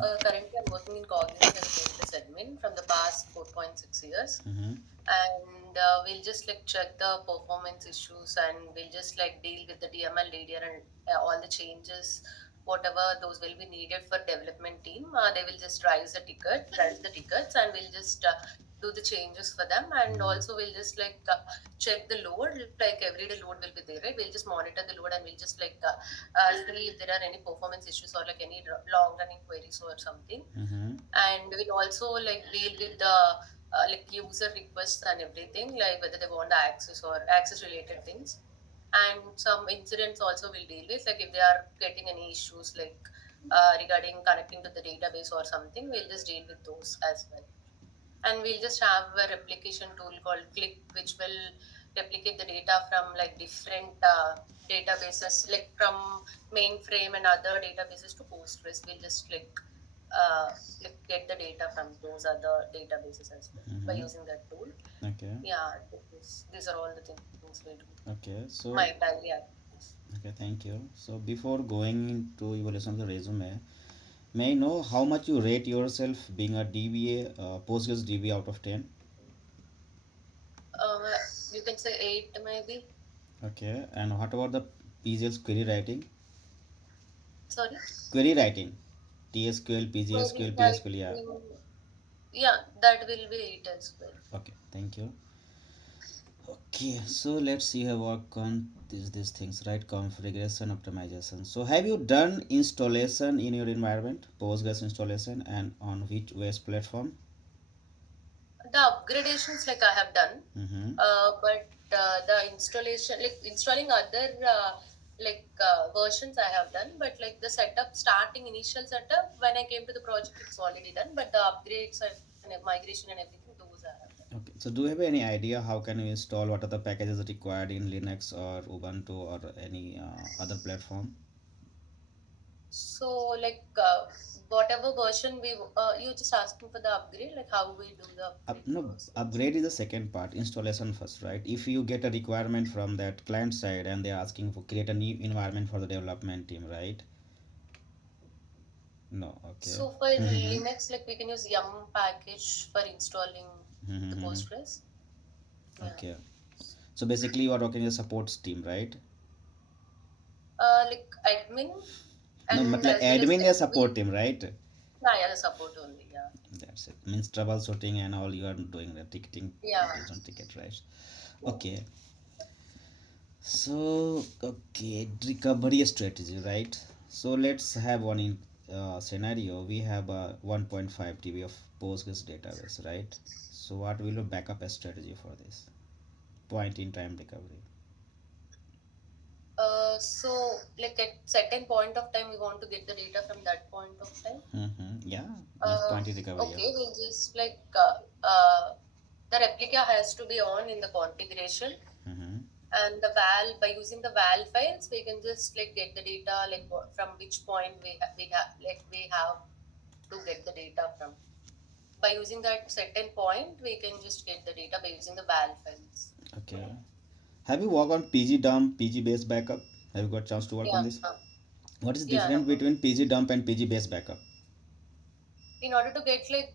Currently, I'm working in Cognizant as a database admin from the past 4.6 years. Mm-hmm. And we'll just like check the performance issues, and we'll just like deal with the DML DDR and all the changes, whatever those will be needed for development team. They will just raise the tickets, and we'll just do the changes for them. And also we'll just like check the load, like everyday load will be there, right? We'll just monitor the load, and we'll just like see if there are any performance issues or like any long running queries or something. Mm-hmm. And we'll also like deal with the like user requests and everything, like whether they want the access or access related things. And some incidents also we'll deal with, like if they are getting any issues like regarding connecting to the database or something, we'll just deal with those as well. And we'll just have a replication tool called Click, which will replicate the data from like different databases, like from mainframe and other databases to Postgres. We'll just uh, like get the data from those other databases as well by Mm-hmm. using that tool. Okay. Yeah, these are all the things we do. Okay. My So, daily activities. okay, thank you. So, before going into evaluation of the resume, may I know how much you rate yourself being a DBA, Postgres DBA out of 10? Uh, you can say eight maybe. Okay. And what about the PGL's query writing? Sorry. Query writing. TSQL, Maybe PGSQL, PSQL, yeah. writing. Yeah, that will be it as well. Okay, thank you. Okay, so let's see how work on these things, right? Configuration optimization. So have you done installation in your environment, Postgres installation, and on which OS platform? The upgradations like I have done, Mm-hmm. but the installation, like installing other versions I have done, but like the setup, starting initial setup, when I came to the project, it's already done. But the upgrades and migration and everything, those I have done. Okay, so do you have any idea how can you install, what are the packages required in Linux or Ubuntu or any other platform? So like whatever version you just asking for the upgrade, like how we do the upgrade No, process. upgrade is the second part, installation first, right? If you get a requirement from that client side and they're asking for create a new environment for the development team, right? No, okay. So for Mm-hmm. Linux, like we can use yum package for installing the Mm-hmm. Postgres. Yeah. Okay. So basically, you are working as a support team, right? Like admin No, and matlab as well as admin like is support team, right? yeah, yeah, the support only. Yeah. That's it. Means troubleshooting and all you are doing the ticketing Yeah. based on ticket, right? Yeah. Okay. So, okay, recovery strategy, right? So let's have one in scenario. We have a 1.5 TB of Postgres database, right? So what will be backup strategy for this point in time recovery? So like at certain point of time, we want to get the data from that point of time. Mm-hmm. Yeah, means Uh, point in recovery. Yeah. okay, we'll just the replica has to be on in the configuration, Mm-hmm. and the val by using the val files we can just like get the data like from which point we have to get the data from. By using that certain point we can just get the data by using the val files. Okay. Have you worked on PG dump, PG base backup? Have you got chance to work on Yeah, this? What is yeah, I different have worked. between PG dump and PG base backup? In order to get like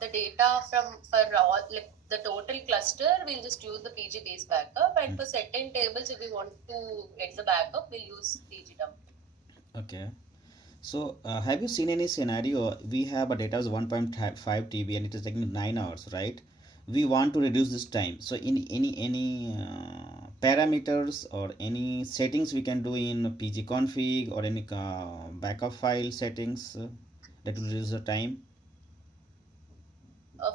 the data from for all like the total cluster, we'll just use the pg base backup, and for certain tables if we want to get the backup we'll use pg dump. Okay. So, have you seen any scenario? We have a data is 1.5 TB and it is taking 9 hours, right? We want to reduce this time. So, in any parameters or any settings we can do in PG config or any backup file settings that will reduce the time.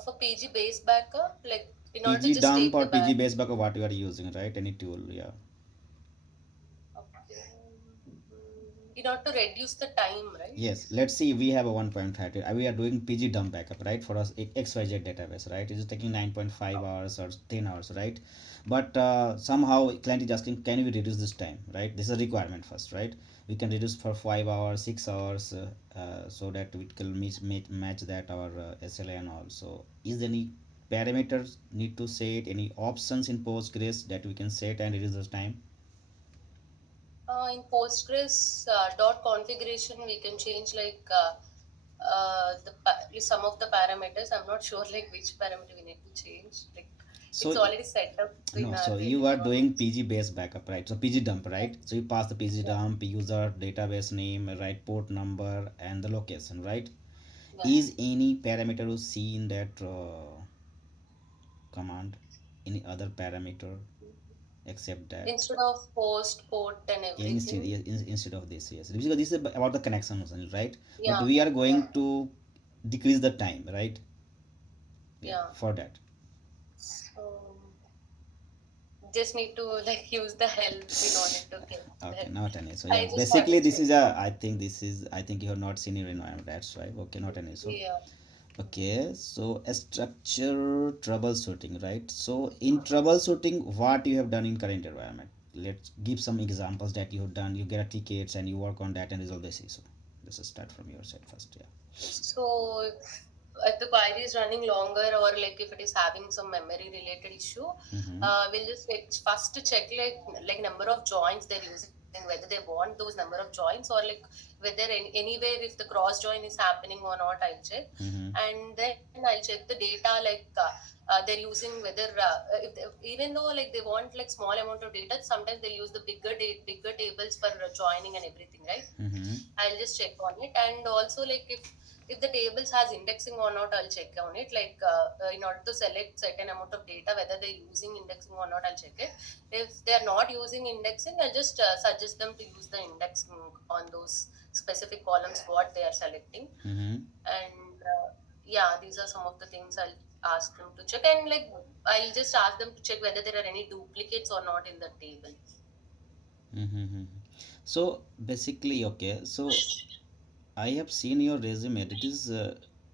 For pg base backup, like in order to PG just dump take or the PG back. base backup, what you are using, right? Any tool, yeah. Okay. In order to reduce the time, right? Yes, let's see. We have a 1.5. We are doing PG dump backup, right? For us XYZ database, right? It is taking 9.5 hours or 10 hours, right? But somehow client is asking, can we reduce this time, right? This is a requirement first, right? We can reduce for 5 hours, 6 hours, so that we can match that our SLA and all. So, is any parameters need to set any options in Postgres that we can set and reduce the time? In postgres dot configuration we can change like some of the parameters. I'm not sure like which parameter we need to change. Like it's So already set up in no, our so build you are doing environments. PG based backup, right? So PG dump, Yeah, right? So you pass the PG yeah, dump, user, database name, right, port number, and the location, right? yeah. Is any parameter you see in that command? Any other parameter except that? Instead of post, port, and Instead, everything. yes, instead of this, yes, because this is about the connections only, right? But Yeah, we are yeah, going to decrease the time, right? Yeah, yeah. for that. So just need to like use the help in order to get Okay, that. not an issue. Yeah, I just want to basically this check is a. on. I think this is. I think you have not seen your environment. That's why. Okay, not an issue. Yeah. Okay, so a structure troubleshooting, right? So in troubleshooting, what you have done in current environment? Let's give some examples that you have done. You get a tickets and you work on that and resolve this issue. Let's just start from your side first. Yeah. So if the query is running longer or like if it is having some memory related issue, Mm-hmm. we'll just first to check like number of joins they're using, whether they want those number of joins or like whether anywhere if the cross join is happening or not, I'll check. Mm-hmm. And then I'll check the data like they're using whether if they, even though like they want like small amount of data, sometimes they'll use the bigger tables for joining and everything, right? Mm-hmm. I'll just check on it. And also like if the tables has indexing or not, I'll check on it. Like in order to select certain amount of data, whether they're using indexing or not, I'll check it. If they're not using indexing, I'll just suggest them to use the indexing on those specific columns what they are selecting. Mm-hmm. And yeah, these are some of the things I'll ask them to check. And like I'll just ask them to check whether there are any duplicates or not in the table. Mm-hmm. So basically, okay. So I have seen your resume. It is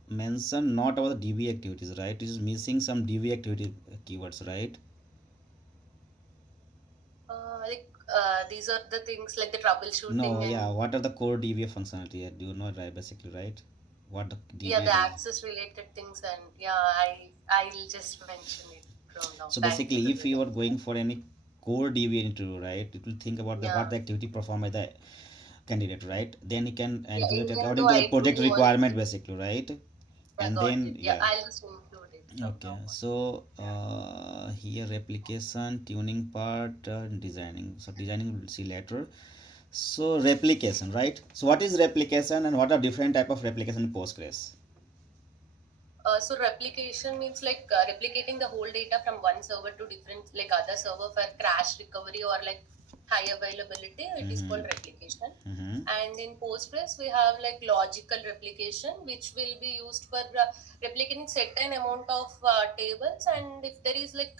mentioned not about the DB activities, right? It is missing some DB activity keywords, right? These are the things like the No, troubleshooting and yeah. What are the core DBA functionality? Do you know, right? Basically, right? What the yeah, DBA the does. access related things. And yeah, I'll just mention it from now. So Thank you basically, for if the you are going for any core DBA interview, right, it will think about the what yeah, the activity performed by the candidate, right? Then he can yeah. execute Even according though to the I do project want, requirement, basically, right? I And got then it. Yeah, yeah. I'll just include it from Okay, now on. so Yeah. here replication, tuning part, designing. So designing we'll see later. So replication, right? So what is replication and what are different type of replication in Postgres? So replication means like replicating the whole data from one server to different like other server for crash recovery or like high availability. It is Mm-hmm. called replication. Mm-hmm. And in Postgres, we have like logical replication, which will be used for replicating certain amount of tables. And if there is like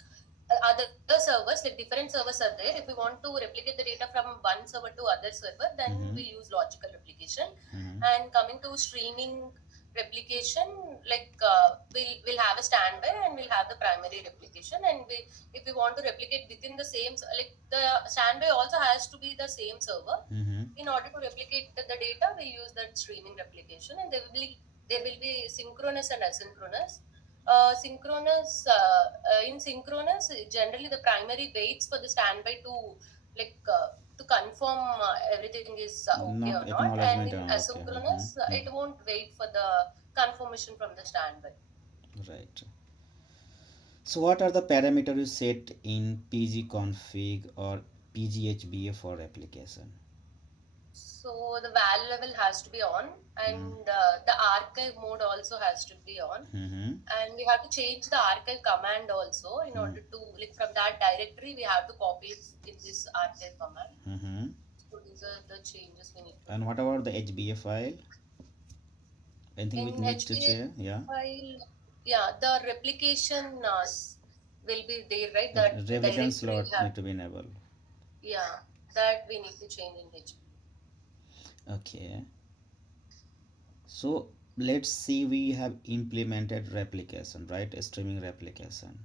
other servers, like different servers are there. If we want to replicate the data from one server to other server, then Mm-hmm. we'll use logical replication. Mm-hmm. And coming to streaming replication, like we'll have a standby and we'll have the primary replication. And we if we want to replicate within the same like the standby also has to be the same server. Mm-hmm. In order to replicate the data, we'll use that streaming replication. And there will be synchronous and asynchronous. In synchronous, generally the primary waits for the standby to like to confirm everything is okay or Not not. And acknowledgement in and all. Okay. asynchronous, Mm-hmm. it won't wait for the confirmation from the standby. Right. So what are the parameters you set in pgconfig or pghba for replication? So the val level has to be on, Mm. and the archive mode also has to be on. Mm-hmm. And we have to change the archive command also in Mm. order to like from that directory we have to copy it in this archive command. Mm-hmm. So these are the changes we need to And do. what about the HBA file? Anything we In need to HBA share? Yeah. file, yeah, the replication will be there, right? That Replication directory will slot have, need to be enabled. yeah, that we need to change in HBA. Okay. So let's see we have implemented replication, right? Streaming replication.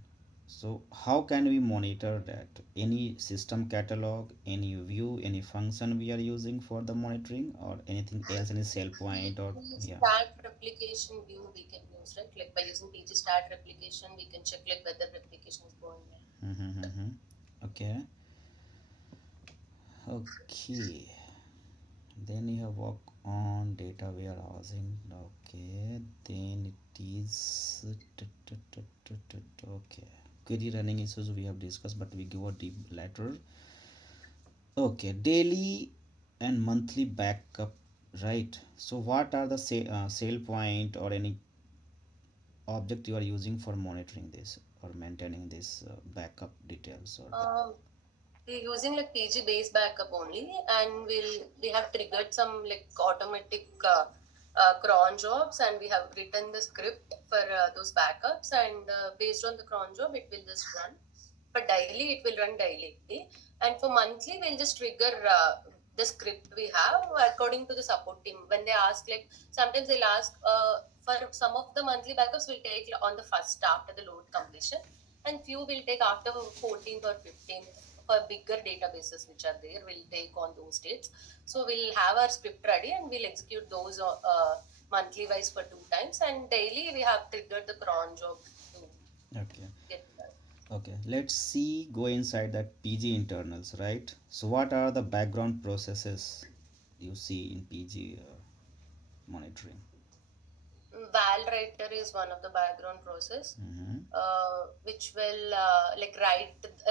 So how can we monitor that? Any system catalog, any view, any function we are using for the monitoring or anything else, any sell point or PG yeah. stat replication view we can use, right? Like by using PG stat replication, we can check like whether replication is going well. Mm-hmm, mm-hmm. Okay. Okay. Then you have work. on data warehousing. Okay, then it is okay. Query running issues we have discussed, but we go deep later. Okay, daily and monthly backup, right? So what are the sale point or any object you are using for monitoring this or maintaining this backup details or We're using like PG based backup only, and we have triggered some like automatic cron jobs, and we have written the script for those backups, and based on the cron job, it will just run. For daily, it will run daily, and for monthly, we'll just trigger the script we have according to the support team. When they ask, like sometimes they'll ask for some of the monthly backups, will take on the first after the load completion, and few will take after 14th or 15th for bigger databases which are there. We'll take on those dates. So we'll have our script ready and we'll execute those monthly wise for 2 times, and daily we have triggered the cron job to okay. get done. Okay, let's see, go inside that PG internals, right? So what are the background processes you see in PG monitoring? Val writer is one of the background process, Mm-hmm. which will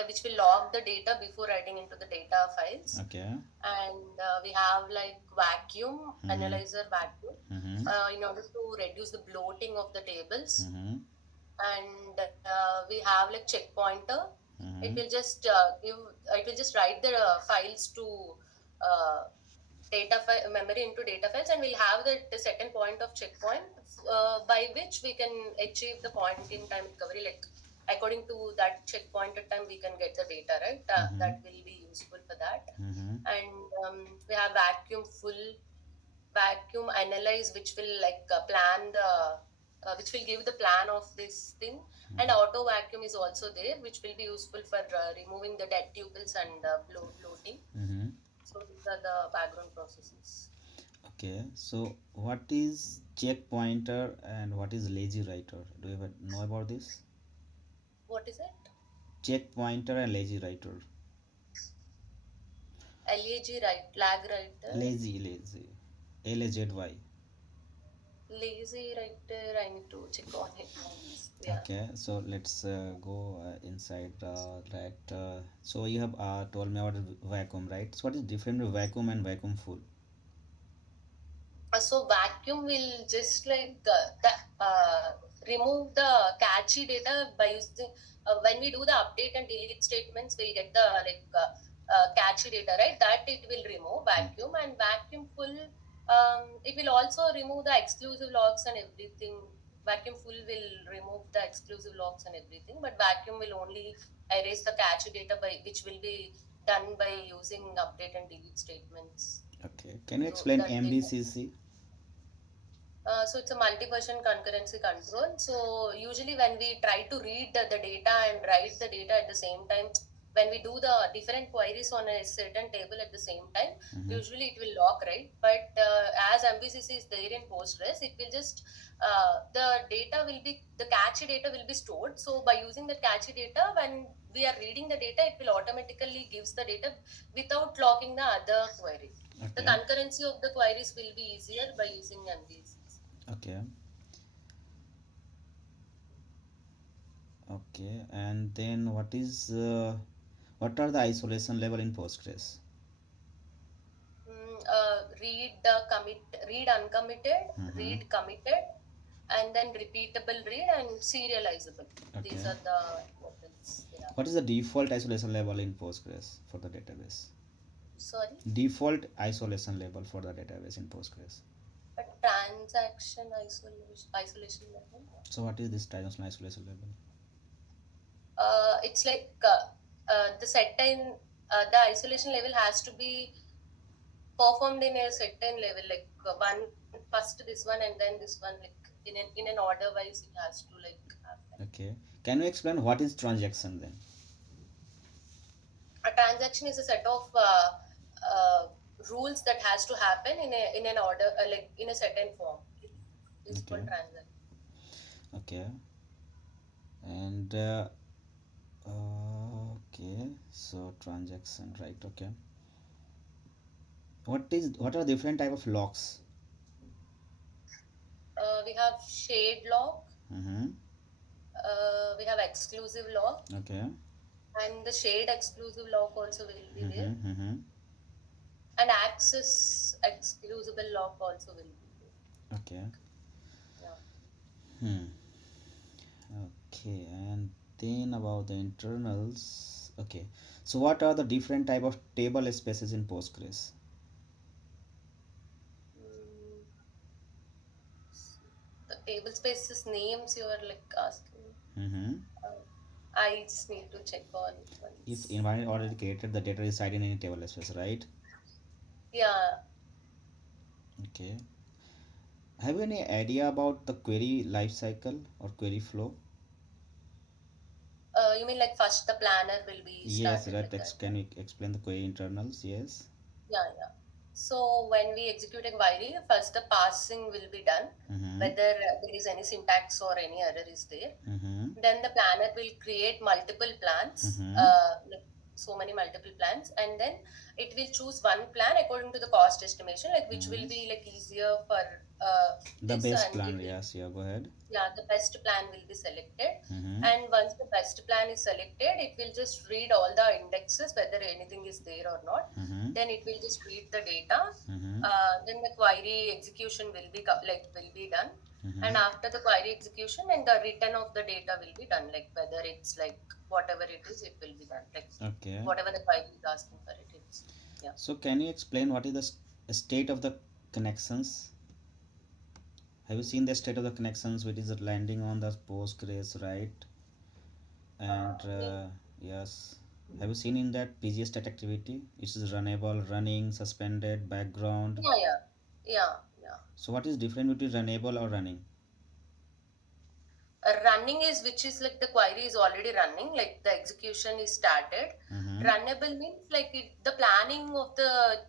which will log the data before writing into the data files. Okay. And we have like vacuum Mm-hmm. analyzer vacuum Mm-hmm. in order to reduce the bloating of the tables. Mm-hmm. And we have like checkpointer. It Mm-hmm. will just it will just write the files to uh, memory into data files, and we'll have the second point of checkpoint by which we can achieve the point in time recovery. Like according to that checkpoint at time, we can get the data, right? Mm-hmm. That will be useful for that. Mm-hmm. And we have vacuum analyze, which will like plan the which will give the plan of this thing. And auto vacuum is also there, which will be useful for removing the dead tuples and bloating. Mm-hmm. So these are the background processes. Okay, so what is check pointer and what is lazy writer? Do you ever know about this? What is it? Check pointer and lazy writer. LAG right, lag writer, Lazy. LAZY. lazy writer. I need to check on it once. Yeah. Okay, so let's go inside that. So you have told me about vacuum, right? So what is different with vacuum and vacuum full? So vacuum will just like remove the catchy data by using when we do the update and delete statements, we'll get the catchy data, right? That it will remove vacuum. And vacuum full, it will also remove the exclusive logs and everything. Vacuum full will remove the exclusive logs and everything, but vacuum will only erase the catchy data by which will be done by using update and delete statements. Okay, can you So explain that data. MBCC? So it's a multi-version concurrency control. So usually when we try to read the data and write the data at the same time, when we do the different queries on a certain table at the same time, Mm-hmm. usually it will lock, right? But as MVCC is there in Postgres, it will just the data will be the catchy data will be stored. So by using the catchy data, when we are reading the data, it will automatically gives the data without locking the other query. The Okay, concurrency of the queries will be easier by using MVCs. okay, okay. And then what are the isolation level in Postgres? Read uncommitted, Mm-hmm. read committed, and then repeatable read and serializable. These Okay. are the levels they have. What is the default isolation level in Postgres for the database? Sorry, Default isolation level for the database in Postgres. a transaction isolation level. So what is this transaction isolation level? It's like the certain the isolation level has to be performed in a certain level, like one first this one and then this one, like in an order wise it has to like happen. Okay. Can you explain what is transaction then? A transaction is a set of uh, rules that has to happen in an order, like in a certain form. Is called Okay. transaction. Okay. And okay. So transaction, right? Okay. What are different type of locks? We have shade lock, Mm-hmm. we have exclusive lock, Okay. and the shade exclusive lock also will be Mm-hmm. there, Mm-hmm. and access exclusible lock also will be there. Okay. Yeah. Hmm. Okay. And then about the internals. Okay. So what are the different type of table spaces in Postgres? Mm, the table spaces names you are like asking. Mm-hmm. Uh, I just need to check on If once. environment already created, the data reside in any table space, right? Yeah. Okay. Have you any idea about the query lifecycle or query flow? You mean like first the planner will be Yes, started right. like that? Can you explain the query internals? Yes. Yeah, yeah. So when we execute a query, first the parsing will be done, Mm-hmm. whether there is any syntax or any error is there. Mm-hmm. Then the planner will create multiple plans, Mm-hmm. like so many multiple plans, and then it will choose one plan according to the cost estimation, like which will Mm-hmm. be like easier for The this, base and it plan, will, yes, yeah, go ahead. yeah, the best plan will be selected. Mm-hmm. And once the best plan is selected, it will just read all the indexes whether anything is there or not. Mm-hmm. Then it will just read the data. Mm-hmm. Then the query execution will be will be done. And Mm-hmm. after the query execution, and the return of the data will be done, like whether it's like whatever it is, it will be done, like Okay. whatever the query is asking for it, it's, yeah. So can you explain what is the state of the connections? Have you seen the state of the connections which is landing on the Postgres, right? And Me, yes, have you seen in that PG state activity? It is runnable, running, suspended, background. yeah, yeah, yeah, yeah. So what is different between runnable or running? Running is which is like the query is already running, like the execution is started. Mm-hmm. Runnable means like the planning of the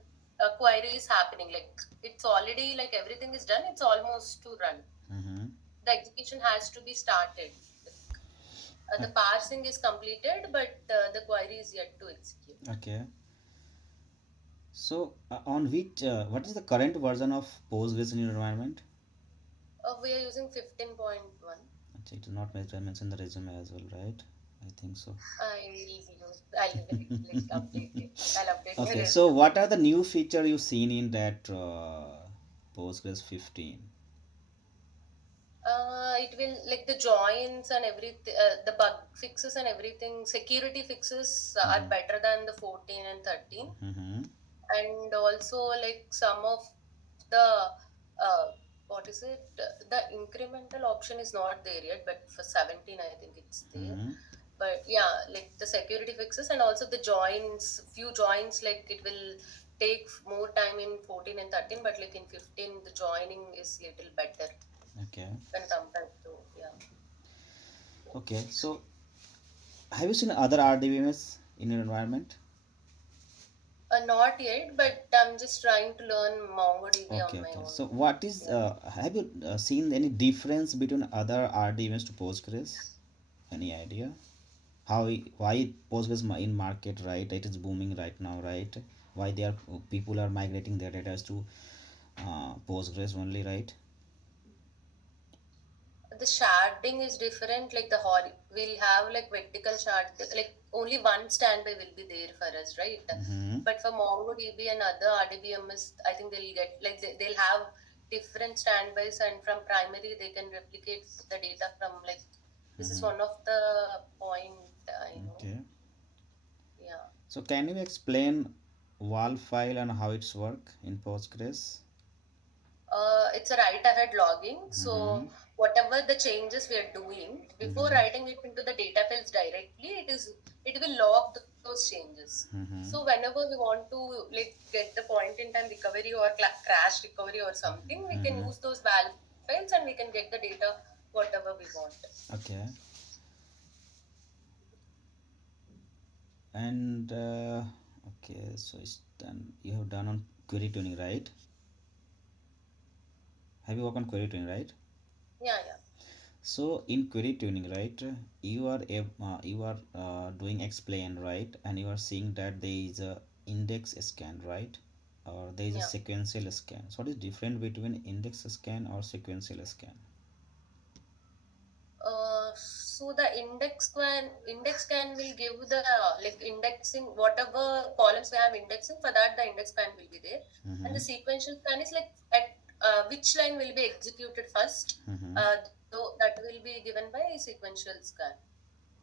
query is happening, like it's already like everything is done, it's almost to run. Mm-hmm. The execution has to be started. The parsing is completed, but the query is yet to execute. Okay. So on which what is the current version of Postgres in your environment? We are using 15.1. Actually, it is not mentioned in the resume as well, right? I think so. I'll like update it. I'll update my Okay, so resume. what are the new feature you've seen in that Postgres 15? It will like the joins and everything, the bug fixes and everything. Security fixes are Mm-hmm. better than the 14 and 13, Mm-hmm. and also like some of the uh, what is it? The incremental option is not there yet, but for 17, I think it's there. Mm-hmm. But yeah, like the security fixes and also the joins, few joins, like it will take more time in 14 and 13, but like in 15, the joining is little better Okay. when compared to, yeah. Okay. So have you seen other RDBMS in your environment? Not yet, but I'm just trying to learn MongoDB Okay. on my Okay. own. So what is Yeah. have you seen any difference between other RDBMS to Postgres? Any idea? Why Postgres in market, right? It is booming right now, right? Why they are people are migrating their data to Postgres only, right? The sharding is different, like the we'll have like vertical shard, like only one standby will be there for us, right? Mm-hmm. But for MongoDB and other RDBMS, I think they'll get like they'll have different standbys, and from primary they can replicate the data from like this is Mm-hmm. one of the point I know. Okay. Yeah. So can you explain wall file and how it's work in Postgres? It's a write ahead logging. Mm-hmm. So whatever the changes we are doing before Mm-hmm. writing it into the data fields directly, it will log those changes. Mm-hmm. So whenever we want to like get the point in time recovery or crash recovery or something, we can Mm-hmm. use those val files and we can get the data whatever we want. Okay. And okay, so it's done. You have done on query tuning, right? Have you worked on query tuning, right? Yeah, yeah. So in query tuning, right, you are doing explain, right, and you are seeing that there is a index scan, right? or there is a Yeah. sequential scan. So what is different between index scan or sequential scan? So the index can will give the like indexing whatever columns we have indexing for that the index span will be there, and Mm-hmm. the sequential span is like at which line will be executed first. Mm-hmm. Though that will be given by sequential scan.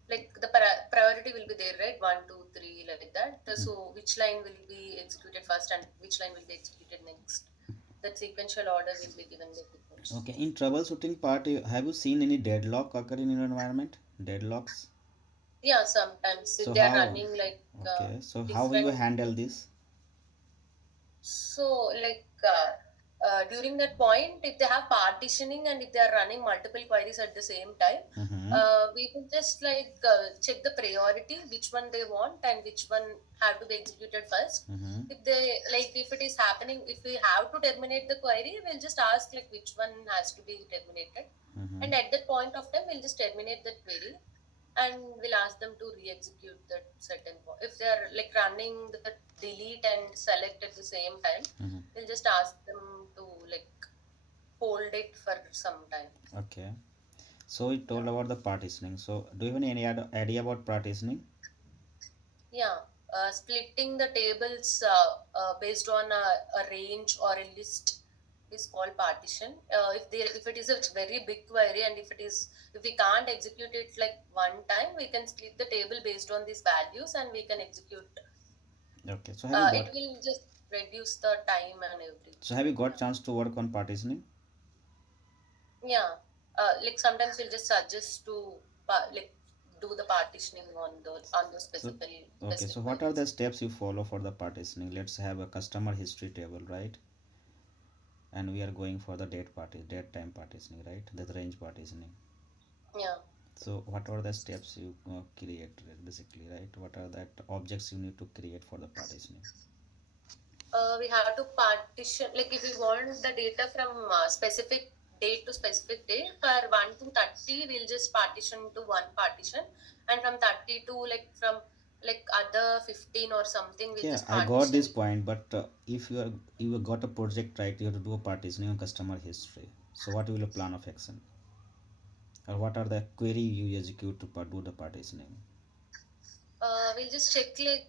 Like the priority will be there, right? One, two, three, like that. So which line will be executed first and which line will be executed next? That sequential order will be given by default. Okay, in troubleshooting part, have you seen any deadlock occur in your environment? Deadlocks. Yeah, sometimes if So they are how? running like Okay, so how will you different. handle this? So like during that point, if they have partitioning and if they are running multiple queries at the same time, Mm-hmm. we will just like check the priority, which one they want and which one have to be executed first. Mm-hmm. If they like, if it is happening, if we have to terminate the query, we'll just ask like which one has to be terminated, Mm-hmm. and at that point of time, we'll just terminate that query and we'll ask them to re-execute that certain point. If they're like running the delete and select at the same time, Mm-hmm. we'll just ask them to like hold it for some time. Okay. So you Yeah. told about the partitioning. So do you have any idea about partitioning? Yeah. Splitting the tables based on a range or a list is called partition. If it is a very big query and if we can't execute it like one time, we can split the table based on these values and we can execute. Okay. So have you got It will just reduce the time and so everything. have you got Yeah. chance to work on partitioning? Yeah. Like sometimes we'll just suggest to like do the partitioning on the So okay. So specific what are the queries. steps you follow for the partitioning? Let's have a customer history table, right? And we are going for the date time partitioning, right? The range partitioning. Yeah. So what are the steps you create basically, right? What are the objects you need to create for the partitioning? We have to partition, like if we want the data from specific date to specific date, for 1 to 30 we'll just partition to one partition, and from 30 to like from like other 15 or something we'll Yeah, just I got partition this it. point, but if you have got a project, right, you have to do a partitioning on customer history. So what will your plan of action, or what are the query you execute to do the partitioning? We'll just check like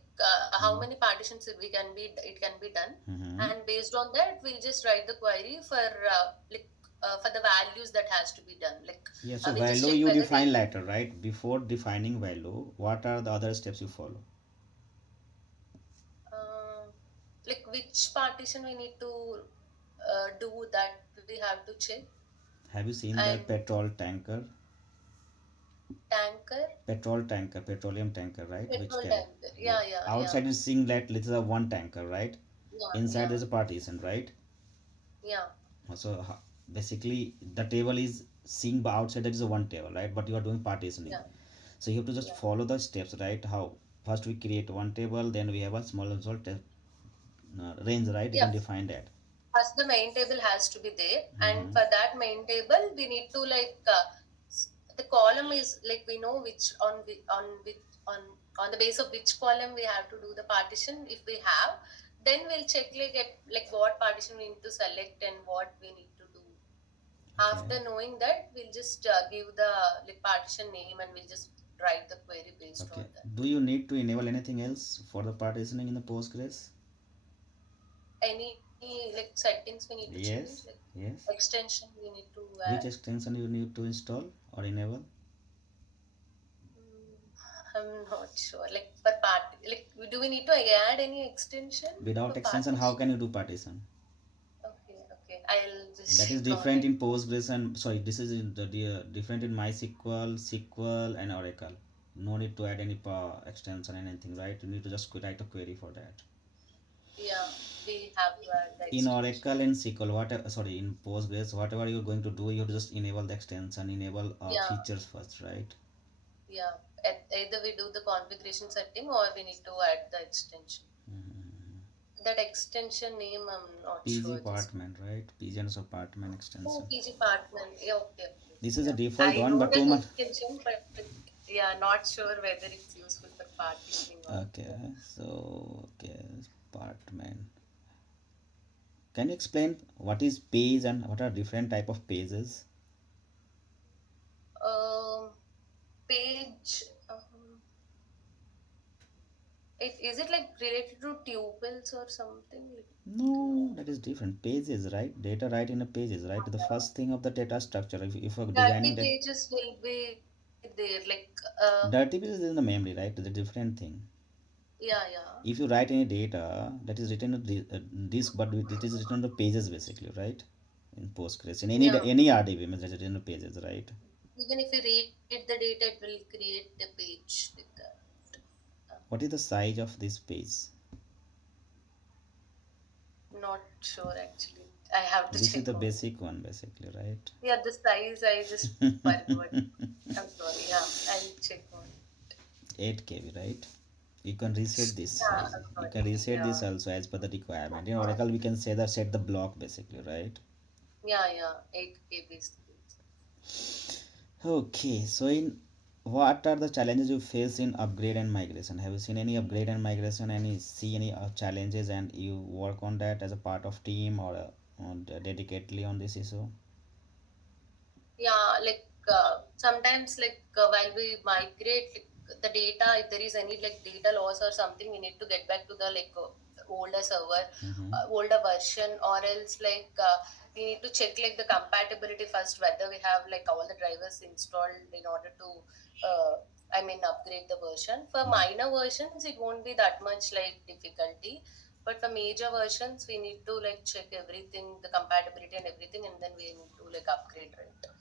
how Mm-hmm. many partitions it can be done, Mm-hmm. and based on that we'll just write the query for the values that has to be done, like Yeah, so we'll just value check you whether define later, right? Before defining value, what are the other steps you follow? uh, like which partition we need to do that we have to check. Have you seen the And tanker, petroleum tanker, right? Which petrol carry, tanker, yeah. yeah, yeah, yeah, Outside is seeing that little of one tanker, right? yeah, Inside yeah, there's a partition, right? yeah, So basically, the table is seeing by outside that is a one table, right? But you are doing partitioning, yeah, so you have to just yeah, follow the steps, right? How first we create one table, then we have a small result range, right? You yeah. can define that. First the main table has to be there, and Mm-hmm. for that main table we need to like the column is like we know which on the base of which column we have to do the partition. If we have, then we'll check like at like what partition we need to select and what we need to do. Okay. After knowing that, we'll just give the like partition name and we'll just write the query based on Okay. that. Do you need to enable anything else for the partitioning in the Postgres? Any like settings we need to change, like Yes. Yes. extension we need to add. Which extension you need to install or enable? Mm, I'm not sure. Like for like do we need to add any extension Without for extension, how partition? can you do partition? Okay, okay. I'll just That is check on different it. in Postgres and sorry, this is different in MySQL, SQL, and Oracle. No need to add any extension anything, right? You need to just write a query for that. Yeah, we have to add the In extension. Oracle and SQL, sorry, in Postgres, whatever you're going to do, you have to just enable the extension, enable Yeah, features first, right? yeah. Either we do the configuration setting or we need to add the extension. That extension name, I'm not PG sure. Just apartment, right? PG and apartment oh, extension. PG Partment. Yeah, okay, okay. This is a Yeah, default I one, know but that too much. extension, but yeah, not sure whether it's useful for partitioning or Okay, yeah. so okay, apartment. Can you explain what is page and what are different type of pages? Um, page. Is it like related to tuples or something? Like, No, that is different. Pages, right? Data right in a pages, right? The first thing of the data structure. If you're designing dirty that, pages will be there. Like, dirty pages is in the memory, right? That's a different thing. yeah, yeah, If you write any data that is written on disk, but it is written on the pages basically, right? In Postgres, in yeah. any RDB, that is written on pages, right? Even if you read the data, it will create a page like that. Uh, What is the size of this page? Not sure actually. I have to This is check the on it. basic one basically, right? Yeah, the size I just forgot. I'm sorry. Yeah, I'll check on it. 8 KB, right? You can reset this Yeah, size. I'm You can sorry. reset Yeah, this also as per the requirement. In Oracle, we can say that set the block basically, right? yeah, yeah. 8K basically. Okay, so in what are the challenges you face in upgrade and migration? Have you seen any upgrade and migration? Any see any challenges and you work on that as a part of team or dedicatedly on this issue? Yeah, like sometimes like while we migrate like, the data, if there is any like data loss or something, we need to get back to the like older server, Mm-hmm. older version, or else like we need to check like the compatibility first, whether we have like all the drivers installed in order to uh, upgrade the version. For minor versions it won't be that much like difficulty, but for major versions we need to like check everything, the compatibility and everything, and then we need to like upgrade, right?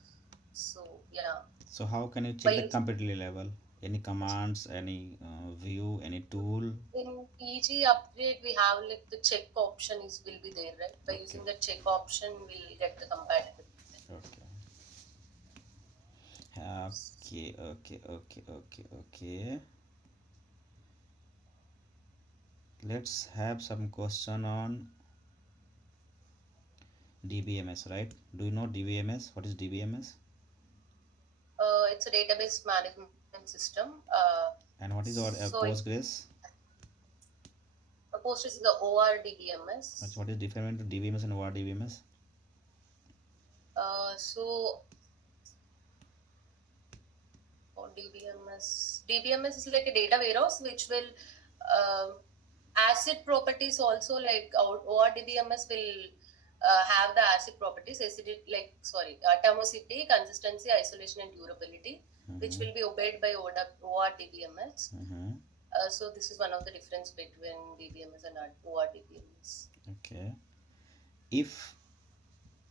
So yeah, So how can you by check the using compatibility level? Any commands, any view, any tool? in PG upgrade, we have like the check option is will be there, right? By Okay, using the check option, we'll get the compatibility. okay, okay. Let's have some question on DBMS, right? Do you know DBMS? What is DBMS? It's a database management system. And what is our So it Postgres? Postgres is the ORDBMS. What is different to DBMS and what DBMS? So or DBMS is like a data warehouse which will acid properties also like ORDBMS will have the acid properties, acidic like sorry, atomicity, consistency, isolation, and durability, which Mm-hmm. will be obeyed by ORDBMS. Mm-hmm. So this is one of the difference between DBMS and ORDBMS. Okay. If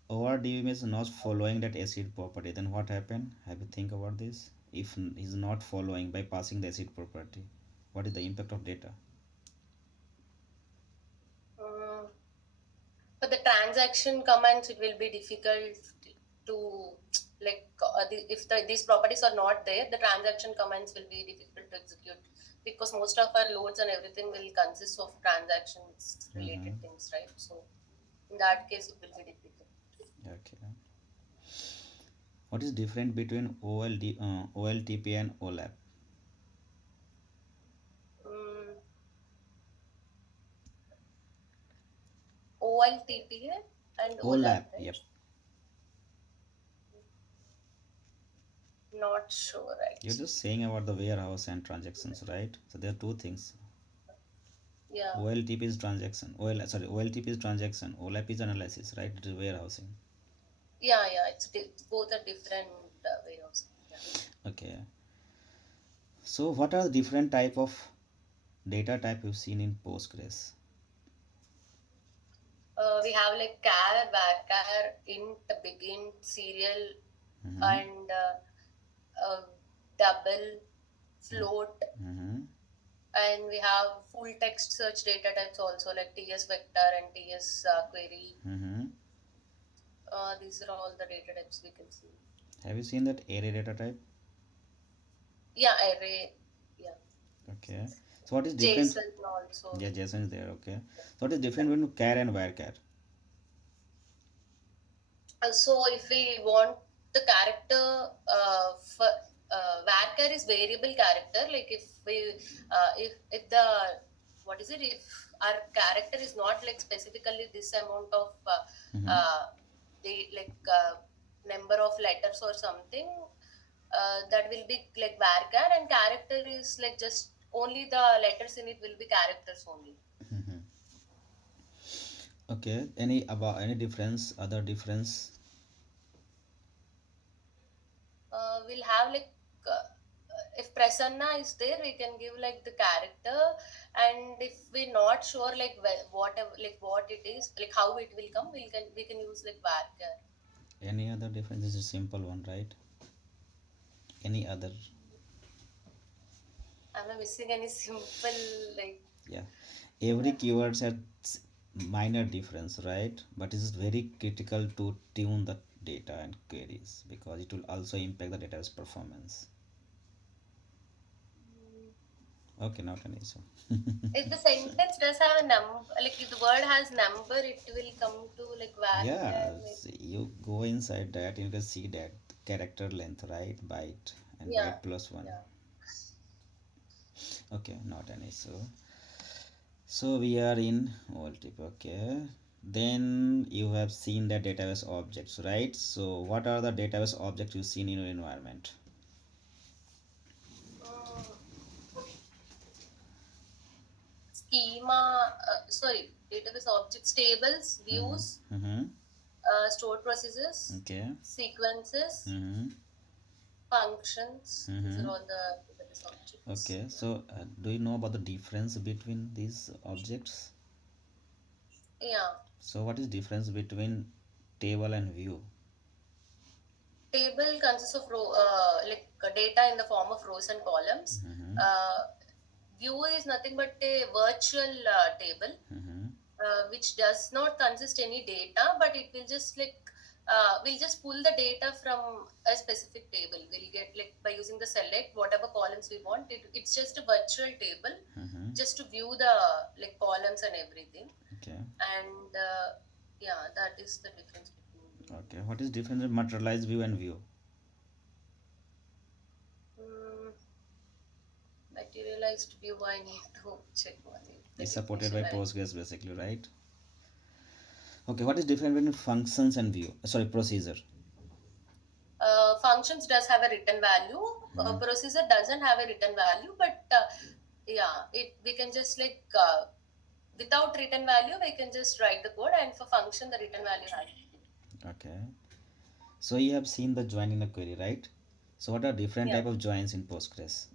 our DBMS is not following that acid property, then what happen? Have you think about this? If he's not following by passing the acid property, what is the impact of data? Mm, for the transaction commands, it will be difficult to like these properties are not there, the transaction commands will be difficult to execute because most of our loads and everything will consist of transactions Mm-hmm. related things, right? So in that case, it will be difficult. Okay. What is different between OLTP and OLAP? Mm, OLTPA and OLAP, OLAP, right? yep. Not sure You're actually. just saying about the warehouse and transactions, right? So there are two things. Yeah, OLTP is transaction. OLTP is transaction. OLAP is analysis, right? It is warehousing. yeah, yeah. It's both are different ways. Yeah. Okay. So what are the different type of data type you've seen in Postgres? We have like char, varchar, int, begin, serial, Mm-hmm. and double, float, Mm-hmm. and we have full text search data types also like TS vector and TS query. Mm-hmm. These are all the data types we can see. Have you seen that array data type? Yeah, array. Yeah, Okay. So what is different? JSON also. Yeah, JSON is there. Okay. So what is different between char and varchar? So if we want the character for varchar is variable character. Like if we if the what is it if our character is not like specifically this amount of Mm-hmm. uh, the like number of letters or something, that will be like varchar, and character is like just only the letters in it will be characters only. Mm-hmm. Okay. Any about any difference? Other difference? We'll have like if prasanna is there, we can give like the character, and if we're not sure like whatever like what it is, like how it will come, we can use like varchar. Any other difference? This is a simple one, right? Any other? Am I missing any simple like? Yeah. Every keyword has minor difference, right? But it is very critical to tune the data and queries because it will also impact the data's performance. Okay, not an issue. If the sentence does have a number, like if the word has number, it will come to like varchar. Yeah, you go inside that, you can see that character length, right? Byte and Yeah, byte plus one. yeah. Okay, not an issue. So we are in OLTP, okay. Then you have seen the database objects, right? So what are the database objects you seen in your environment? Mm, schema, sorry, database objects, tables, Mm-hmm. views, Mm-hmm. stored procedures, Okay. sequences, Mm-hmm. functions. These are Mm-hmm. all the database objects. Okay. Yeah. So do you know about the difference between these objects? Yeah. So what is difference between table and view? Table consists of like data in the form of rows and columns. Mm-hmm. Uh, View is nothing but a virtual table, Mm-hmm. which does not consist any data, but it will just like we'll just pull the data from a specific table. We'll get like by using the select whatever columns we want. It's just a virtual table, Mm-hmm. just to view the like columns and everything. Okay. And yeah, that is the difference between the Okay. What is difference between materialized view and view? materialized view. I need to check what is the Is supported by definition. Postgres basically, right? Okay. What is different between functions and view? Sorry, procedure. Functions does have a written value. Hmm. Procedure doesn't have a written value, but yeah, it we can just like without written value we can just write the code, and for function the written value has. Okay. So you have seen the join in a query, right? So what are different Yeah. type of joins in Postgres?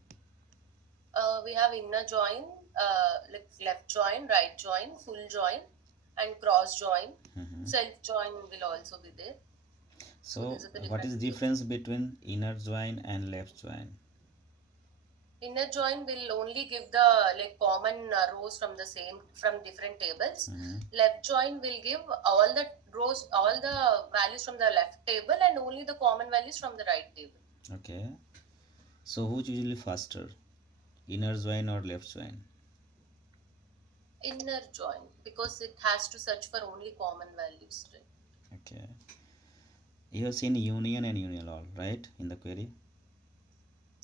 We have inner join, like left join, right join, full join, and cross join. Hmm. Self join will also be there. So So these are the what different is cases. difference between inner join and left join? Inner join will only give the like common rows from the same from different tables. Hmm. Left join will give all the rows, all the values from the left table, and only the common values from the right table. Okay. So who's usually faster, inner join or left join? Inner join, because it has to search for only common values, right? Okay. You have seen union and union all, right, in the query?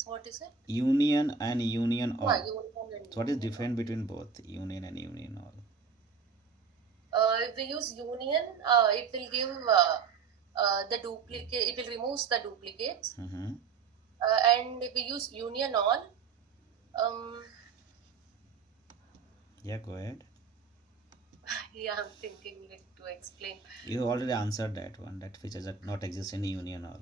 What is it? Union and union Yeah, all. union and So what is union. different between both union and union all? If we use union, it will give the duplicate. It will remove the duplicates. Mm-hmm. And if we use union all, um, Yeah, go ahead. yeah, I'm thinking like to explain. You already answered that one. That features that not exist in union all.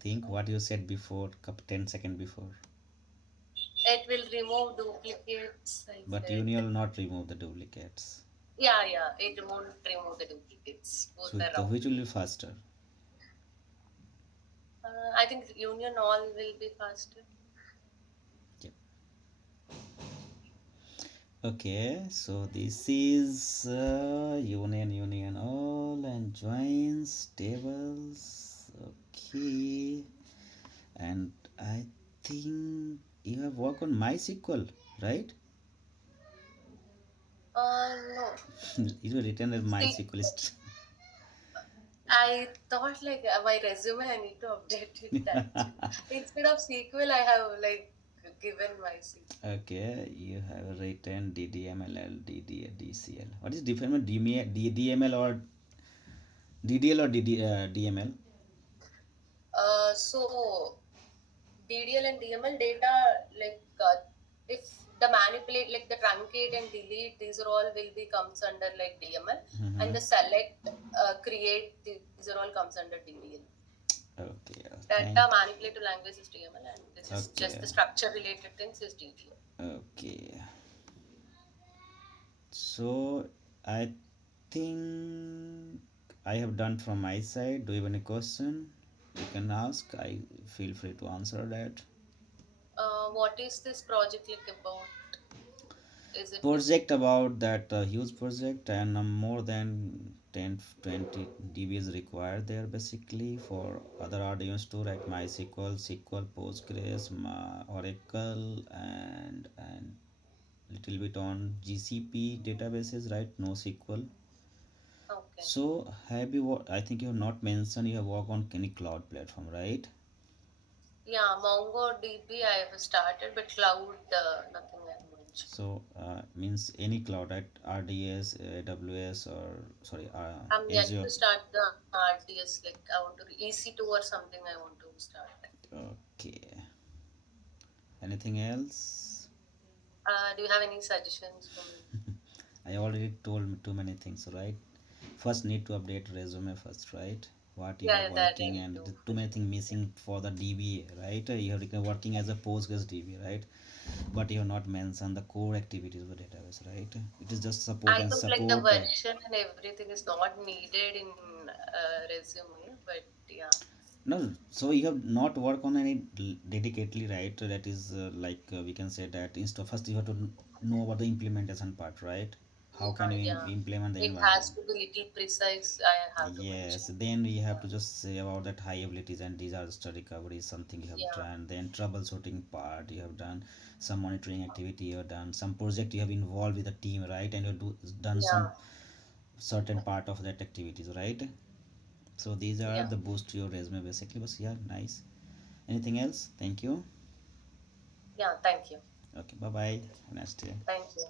Think what you said before, 10 seconds before. It will remove duplicates, I But said. union will not remove the duplicates. Yeah, yeah, it won't remove the duplicates. Both So are wrong. which will be faster? I think union all will be faster. Yep. Okay, so this is union all and joins tables. Okay, and I think you have worked on MySQL, right? No. It was written as See, MySQList. I thought like my resume, I need to update it actually. Instead of SQL, I have like given myself. Okay, you have written DDML, DCL. What is different between DML or DDL or DML? So DDL and DML data, like if the manipulate, like the truncate and delete, these are all will be comes under like DML, and Mm-hmm. the select, create, these are all comes under DDL. Okay, Data thank. manipulative language is DML, and this is just Okay, the structure related things is DDL. okay. So I think I have done from my side. Do you have any question? You can ask. I feel free to answer that. What is this project like about? Is it like Project about that huge project, and more than 10 20 db is required there basically for other RDMs too, like MySQL, SQL, Postgres, Oracle, and little bit on GCP databases, right? No SQL. okay? So have you I think you have not mentioned you have worked on any cloud platform, right? Yeah, MongoDB I have started, but cloud, nothing I have mentioned. So means any cloud, right? RDS, AWS, or sorry, I'm yet Azure. to start the RDS. Like I want to EC2 or something. I want to start. Okay. Anything else? Do you have any suggestions for me? I already told too many things, right? First, need to update resume first, right? What you are Yeah, that I working, need and to too for many sure. things Yeah. missing for the DBA, right? You are working as a Postgres DB, right? But you have not mentioned the core activities of the database, right? It is just support I and thought like the support. version and everything is not needed in resume, but yeah, No, so you have not worked on any dedicatedly, right? That is like we can say that instead first you have to know about the implementation part, right? How can you yeah. implement the It environment? has to be little precise. I have to Yes, mention. then we have to just say about that high abilities and disaster recovery is something you have Yeah, done. Then troubleshooting part you have done, some monitoring activity you have done, some project you have involved with the team, right? And done yeah, some certain part of that activities, right? So these are yeah, the boost to your resume basically. But yeah, nice. Anything else? Thank you. yeah. Thank you. Okay, bye bye. Have a nice day. Thank you.